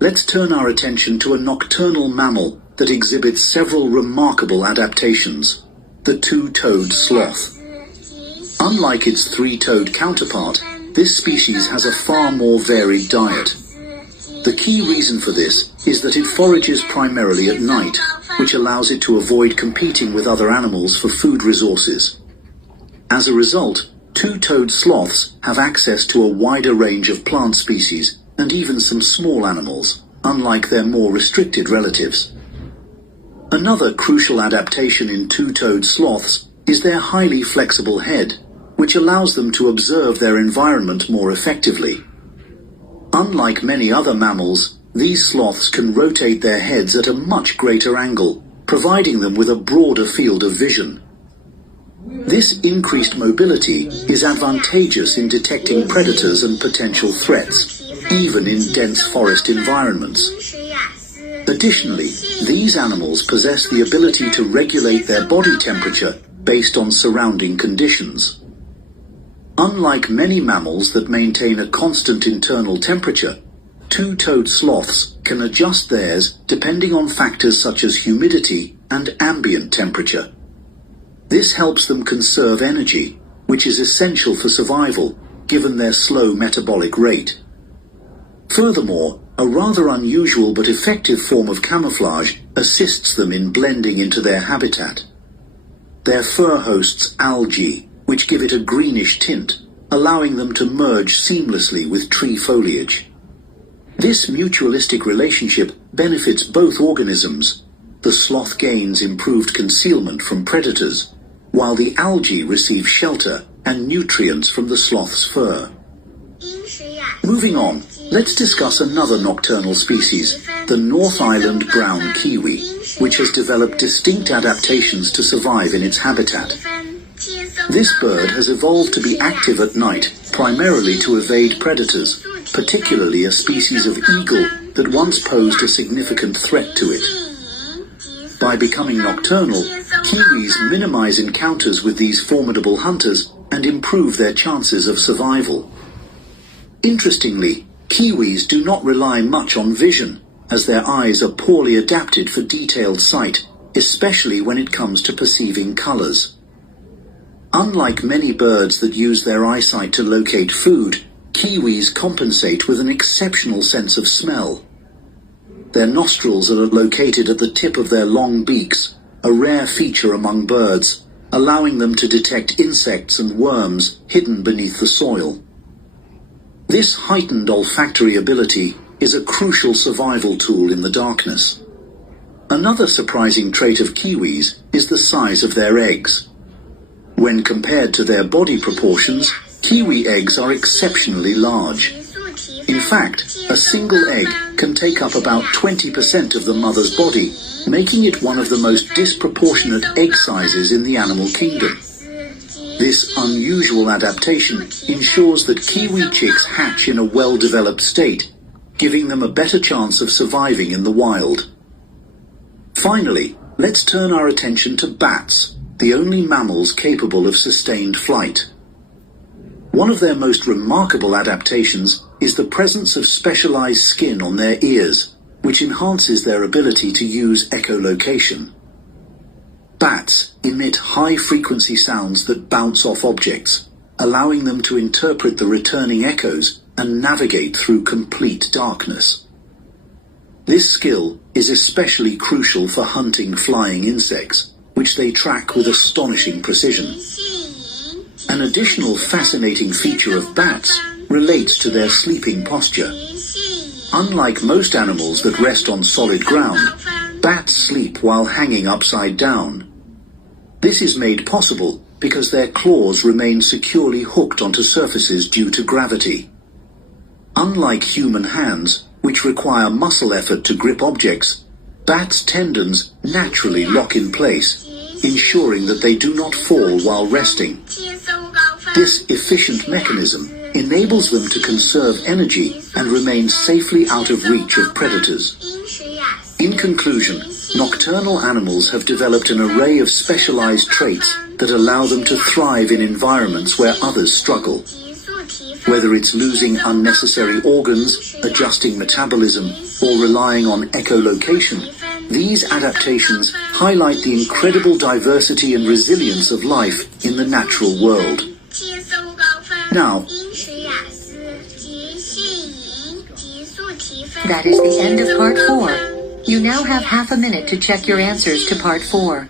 let's turn our attention to a nocturnal mammal that exhibits several remarkable adaptations: the two-toed sloth. Unlike its three-toed counterpart, this species has a far more varied diet. The key reason for this is that it forages primarily at night, which allows it to avoid competing with other animals for food resources. As a result, two-toed sloths have access to a wider range of plant species and even some small animals, unlike their more restricted relatives. Another crucial adaptation in two-toed sloths is their highly flexible head, which allows them to observe their environment more effectively. Unlike many other mammals, these sloths can rotate their heads at a much greater angle, providing them with a broader field of vision. This increased mobility is advantageous in detecting predators and potential threats, even in dense forest environments. Additionally, these animals possess the ability to regulate their body temperature based on surrounding conditions. Unlike many mammals that maintain a constant internal temperature, two-toed sloths can adjust theirs depending on factors such as humidity and ambient temperature. This helps them conserve energy, which is essential for survival, given their slow metabolic rate. Furthermore, a rather unusual but effective form of camouflage assists them in blending into their habitat. Their fur hosts algae, which give it a greenish tint, allowing them to merge seamlessly with tree foliage. This mutualistic relationship benefits both organisms. The sloth gains improved concealment from predators, while the algae receive shelter and nutrients from the sloth's fur. Moving on, let's discuss another nocturnal species, the North Island brown kiwi, which has developed distinct adaptations to survive in its habitat. This bird has evolved to be active at night, primarily to evade predators, particularly a species of eagle that once posed a significant threat to it. By becoming nocturnal, kiwis minimize encounters with these formidable hunters and improve their chances of survival. Interestingly, kiwis do not rely much on vision, as their eyes are poorly adapted for detailed sight, especially when it comes to perceiving colors. Unlike many birds that use their eyesight to locate food, kiwis compensate with an exceptional sense of smell. Their nostrils are located at the tip of their long beaks, a rare feature among birds, allowing them to detect insects and worms hidden beneath the soil. This heightened olfactory ability is a crucial survival tool in the darkness. Another surprising trait of kiwis is the size of their eggs. When compared to their body proportions, kiwi eggs are exceptionally large. In fact, a single egg can take up about 20% of the mother's body, making it one of the most disproportionate egg sizes in the animal kingdom. This unusual adaptation ensures that kiwi chicks hatch in a well-developed state, giving them a better chance of surviving in the wild. Finally, let's turn our attention to bats, the only mammals capable of sustained flight. One of their most remarkable adaptations is the presence of specialized skin on their ears, which enhances their ability to use echolocation. Bats emit high-frequency sounds that bounce off objects, allowing them to interpret the returning echoes and navigate through complete darkness. This skill is especially crucial for hunting flying insects, which they track with astonishing precision. An additional fascinating feature of bats relates to their sleeping posture. Unlike most animals that rest on solid ground, bats sleep while hanging upside down. This is made possible because their claws remain securely hooked onto surfaces due to gravity. Unlike human hands, which require muscle effort to grip objects, bats' tendons naturally lock in place, ensuring that they do not fall while resting. This efficient mechanism enables them to conserve energy and remain safely out of reach of predators. In conclusion, nocturnal animals have developed an array of specialized traits that allow them to thrive in environments where others struggle. Whether it's losing unnecessary organs, adjusting metabolism, or relying on echolocation, these adaptations highlight the incredible diversity and resilience of life in the natural world. Now, that is the end of part 4. You now have half a minute to check your answers to part 4.